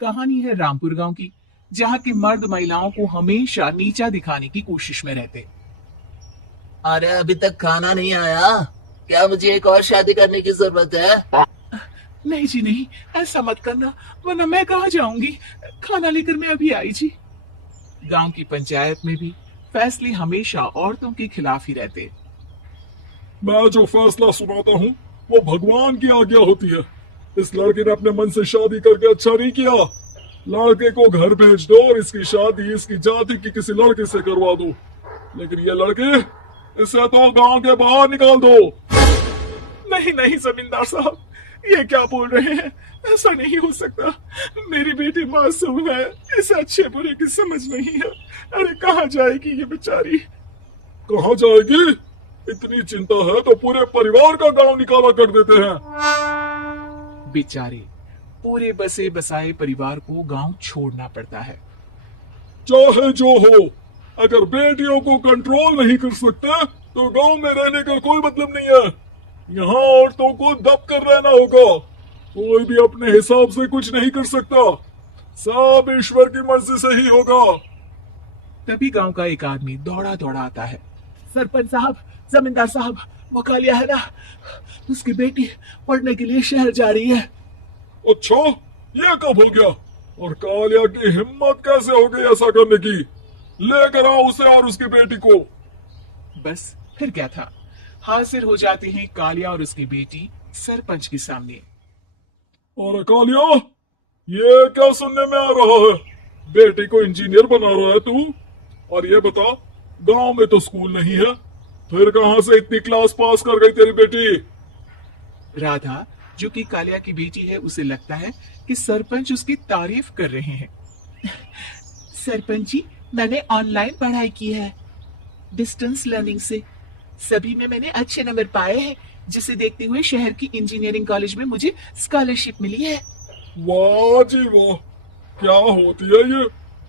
कहानी है रामपुर गांव की, जहां के मर्द महिलाओं को हमेशा नीचा दिखाने की कोशिश में रहते। अरे अभी तक खाना नहीं आया। क्या मुझे एक और शादी करने की जरूरत है? नहीं जी नहीं, ऐसा मत करना, वरना मैं कहाँ जाऊंगी। खाना लेकर मैं अभी आई जी। गांव की पंचायत में भी फैसले हमेशा औरतों के खिलाफ ही रहते। मैं जो फैसला सुनाता हूँ वो भगवान की आज्ञा होती है। इस लड़के ने अपने मन से शादी करके अच्छा नहीं किया। लड़के को घर भेज दो और इसकी शादी इसकी जाति की किसी लड़के से करवा दो। लेकिन ये लड़के, इसे तो गांव के बाहर निकाल दो। नहीं नहीं जमींदार साहब, ये क्या बोल रहे हैं? ऐसा नहीं हो सकता। मेरी बेटी मासूम है, इसे अच्छे बुरे की समझ नहीं है। अरे कहाँ जाएगी ये बेचारी? कहाँ जाएगी? इतनी चिंता है तो पूरे परिवार का गांव निकाला कर देते हैं। बेचारे पूरे बसे बसाए परिवार को गांव छोड़ना पड़ता है। चाहे जो हो, अगर बेटियों को कंट्रोल नहीं कर सकते तो गांव में रहने का कोई मतलब नहीं है। यहाँ औरतों को दब कर रहना होगा। कोई भी अपने हिसाब से कुछ नहीं कर सकता। सब ईश्वर की मर्जी से ही होगा। तभी गांव का एक आदमी दौड़ा दौड़ा आता है। सरपंच साहब, जमींदार साहब, वो कालिया है ना, उसकी बेटी पढ़ने के लिए शहर जा रही है। अच्छा, ये कब हो गया? और कालिया की हिम्मत कैसे हो गई ऐसा करने की? लेकर आओ उसे और उसकी बेटी को। बस फिर क्या था, हाजिर हो जाते हैं कालिया और उसकी बेटी सरपंच के सामने। और कालिया, ये क्या सुनने में आ रहा है? बेटी को इंजीनियर बना रहा है तू? और ये बता, गांव में तो स्कूल नहीं है, फिर कहां से इतनी क्लास पास कर गई तेरी बेटी? राधा, जो कि कालिया की बेटी है, उसे लगता है कि सरपंच उसकी तारीफ कर रहे हैं। सरपंच जी, मैंने ऑनलाइन पढ़ाई की है, डिस्टेंस लर्निंग से। सभी में मैंने अच्छे नंबर पाए हैं, जिसे देखते हुए शहर की इंजीनियरिंग कॉलेज में मुझे स्कॉलरशिप मिली है। वाह जी वाह, क्या होती है ये?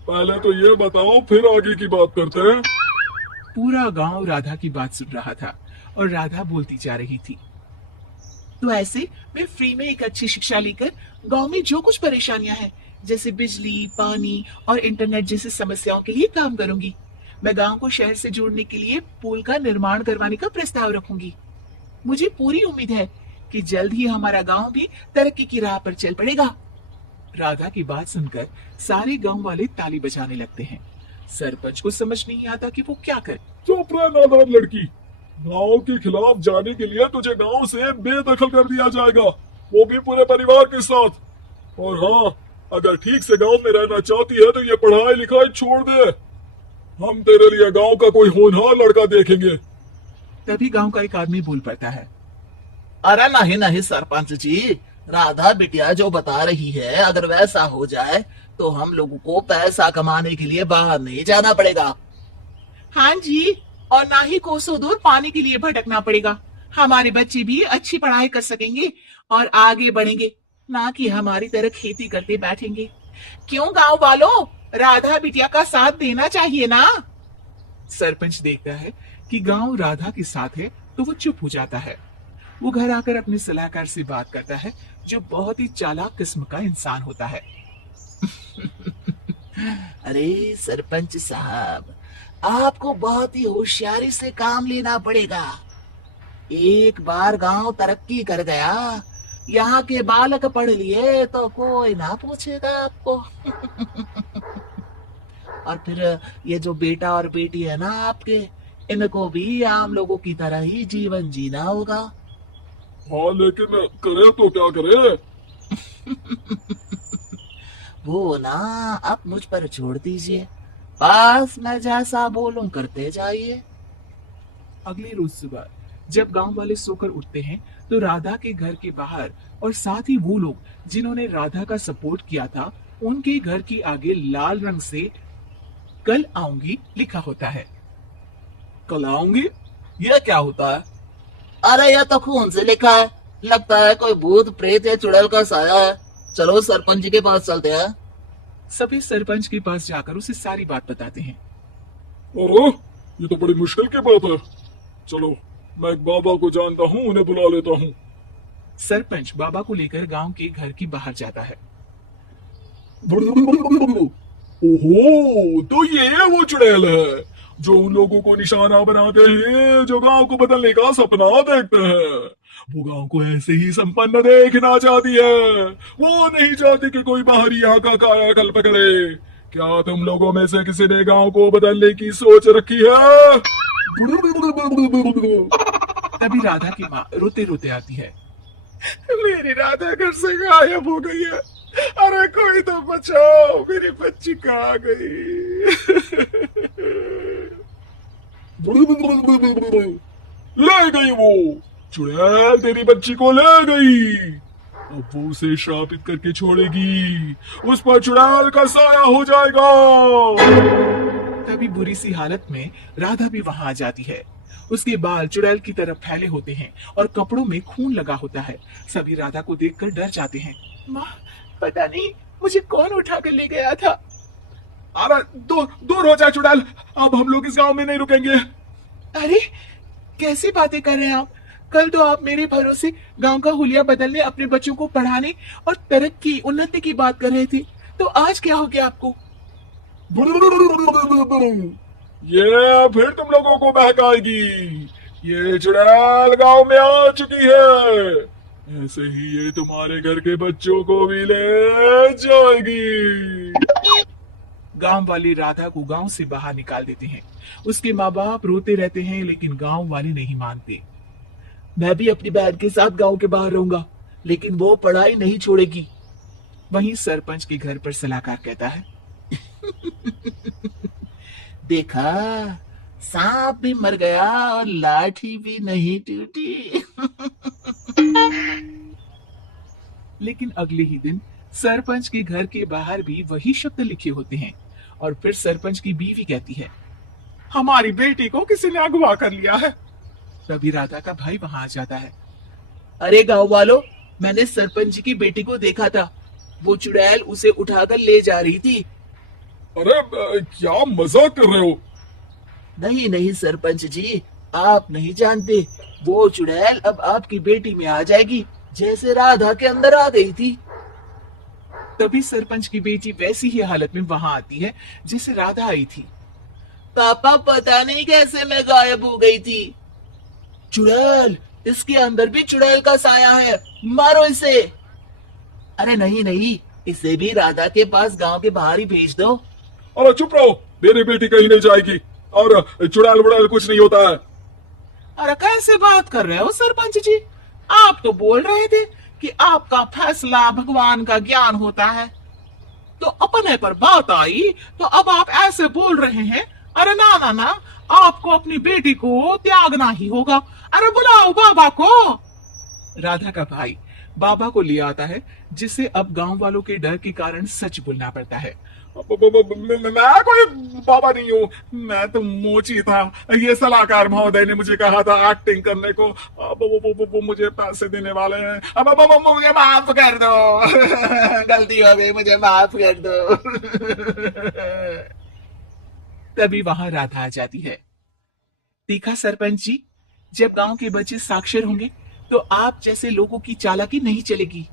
पहले तो ये बताओ, फिर आगे की बात करते हैं। पूरा गांव राधा की बात सुन रहा था और राधा बोलती जा रही थी। तो ऐसे मैं फ्री में एक अच्छी शिक्षा लेकर गांव में जो कुछ परेशानियां हैं, जैसे बिजली, पानी और इंटरनेट जैसी समस्याओं के लिए काम करूंगी। मैं गांव को शहर से जोड़ने के लिए पुल का निर्माण करवाने का प्रस्ताव रखूंगी। मुझे पूरी उम्मीद है कि जल्द ही हमारा गांव भी तरक्की की राह पर चल पड़ेगा। राधा की बात सुनकर सारे गांव वाले ताली बजाने लगते हैं। सरपंच को समझ नहीं आता कि वो क्या करे। चुप रह नादान लड़की। गांव के खिलाफ जाने के लिए तुझे गांव से बेदखल कर दिया जाएगा, वो भी पूरे परिवार के साथ। और हाँ, अगर ठीक से गांव में रहना चाहती है तो ये पढ़ाई लिखाई छोड़ दे। हम तेरे लिए गांव का कोई होनहार लड़का देखेंगे। तभी गांव का एक आदमी बोल पड़ता है। अरे नहीं नहीं सरपंच जी, राधा बिटिया जो बता रही है, अगर वैसा हो जाए तो हम लोगों को पैसा कमाने के लिए बाहर नहीं जाना पड़ेगा। हाँ जी, और ना ही कोसों दूर पानी के लिए भटकना पड़ेगा। हमारे बच्चे भी अच्छी पढ़ाई कर सकेंगे और आगे बढ़ेंगे, ना कि हमारी तरह खेती करते बैठेंगे। क्यों गांव वालों, राधा बिटिया का साथ देना चाहिए ना। सरपंच देखता है कि गांव राधा के साथ है तो वो चुप हो जाता है। वो घर आकर अपने सलाहकार से बात करता है, जो बहुत ही चालाक किस्म का इंसान होता है। अरे सरपंच साहब, आपको बहुत ही होशियारी से काम लेना पड़ेगा। एक बार गांव तरक्की कर गया, यहाँ के बालक पढ़ लिए तो कोई ना पूछेगा आपको। और फिर ये जो बेटा और बेटी है ना आपके, इनको भी आम लोगों की तरह ही जीवन जीना होगा। हाँ, लेकिन करे तो क्या करे? वो ना आप मुझ पर छोड़ दीजिए, बस मैं जैसा बोलूं करते जाइए। अगले रोज सुबह जब गांव वाले सोकर उठते हैं, तो राधा के घर के बाहर और साथ ही वो लोग जिन्होंने राधा का सपोर्ट किया था, उनके घर के आगे लाल रंग से कल आऊंगी लिखा होता है। कल आऊंगी? ये क्या होता है? अरे यह तो खून से लिखा है, लगता है कोई भूत प्रेत या चुड़ैल का साया है। चलो सरपंच जी के पास चलते हैं। सभी सरपंच के पास जाकर उसे सारी बात बताते हैं। ओह, ये तो बड़ी मुश्किल की बात है। चलो, मैं एक बाबा को जानता हूँ, उन्हें बुला लेता हूँ। सरपंच बाबा को लेकर गांव के घर के बाहर जाता है। ओहो, तो ये वो चुड़ैल है जो उन लोगों को निशाना बनाते हैं जो गांव को बदलने का सपना देखते हैं। वो गांव को ऐसे ही संपन्न देखना चाहती है। वो नहीं चाहती कि कोई बाहरी यहाँ का कायाकल्प करे। क्या तुम लोगों में से किसी ने गांव को बदलने की सोच रखी है? तभी राधा की माँ रोते रोते आती है। मेरी राधा घर से गायब हो गई है। अरे कोई तो बचाओ, मेरी बच्ची कहाँ गई? ले गई वो चुड़ैल, तेरी बच्ची को ले गई। अब वो उसे श्रापित करके छोड़ेगी। उस पर चुड़ैल का साया हो जाएगा। तभी बुरी सी हालत में राधा भी वहां आ जाती है। उसके बाल चुड़ैल की तरफ फैले होते हैं और कपड़ों में खून लगा होता है। सभी राधा को देखकर डर जाते हैं। माँ, पता नहीं मुझे कौन उठा कर ले गया था। अरे दूर हो जा चुड़ैल, अब हम लोग इस गांव में नहीं रुकेंगे। अरे कैसी बातें कर रहे हैं आप? कल तो आप मेरे भरोसे गांव का हुलिया बदलने, अपने बच्चों को पढ़ाने और तरक्की उन्नति की बात कर रहे थे, तो आज क्या हो गया आपको? ये फिर तुम लोगों को बहकाएगी। ये चुड़ैल गांव में आ चुकी है। ऐसे ही ये तुम्हारे घर के बच्चों को भी ले जाएगी। गांव वाले राधा को गांव से बाहर निकाल देते हैं। उसके माँ बाप रोते रहते हैं, लेकिन गांव वाले नहीं मानते। मैं भी अपनी बहन के साथ गांव के बाहर रहूंगा, लेकिन वो पढ़ाई नहीं छोड़ेगी। वहीं सरपंच के घर पर सलाहकार कहता है, देखा, सांप भी मर गया और लाठी भी नहीं टूटी। लेकिन अगले ही दिन सरपंच के घर के बाहर भी वही शब्द लिखे होते हैं। और फिर सरपंच की बीवी कहती है, हमारी बेटी को किसी ने अगवा कर लिया है। तभी राधा का भाई वहां आ जाता है। अरे गांव वालों, मैंने सरपंच जी की बेटी को देखा था। वो चुड़ैल उसे उठाकर ले जा रही थी। अरे क्या मजाक कर रहे हो? नहीं नहीं सरपंच जी, आप नहीं जानते। वो चुड़ैल अब आपकी बेटी में आ जाएगी, जैसे राधा के अंदर आ गई थी। तभी सरपंच की बेटी वैसी ही हालत में वहां आती है जैसे राधा आई थी। पापा, पता नहीं कैसे मैं गायब हो गई थी। चुड़ैल, इसके अंदर भी चुड़ैल का साया है, मारो इसे। अरे नहीं नहीं, इसे भी राधा के पास गांव के बाहर ही भेज दो। अरे चुप रहो, मेरी बेटी कहीं नहीं जाएगी और चुड़ैल वुड़ैल कुछ नहीं होता है। अरे कैसे बात कर रहे हो सरपंच जी? आप तो बोल रहे थे कि आपका फैसला भगवान का ज्ञान होता है, तो अपने पर बात आई तो अब आप ऐसे बोल रहे हैं। अरे ना ना ना, आपको अपनी बेटी को त्यागना ही होगा। अरे बुलाओ बाबा को। राधा का भाई बाबा को ले आता है, जिसे अब गांव वालों के डर के कारण सच बोलना पड़ता है। मैं कोई बाबा नहीं हूँ, मैं तो मोची था। ये सलाहकार महोदय ने मुझे कहा था एक्टिंग करने को। वो मुझे पैसे देने वाले हैं। अब मुझे माफ कर दो। गलती हो गई, मुझे माफ कर दो। तभी वहां राधा आ जाती है। देखा सरपंच जी, जब गांव के बच्चे साक्षर होंगे तो आप जैसे लोगों की चालाकी नहीं चलेगी।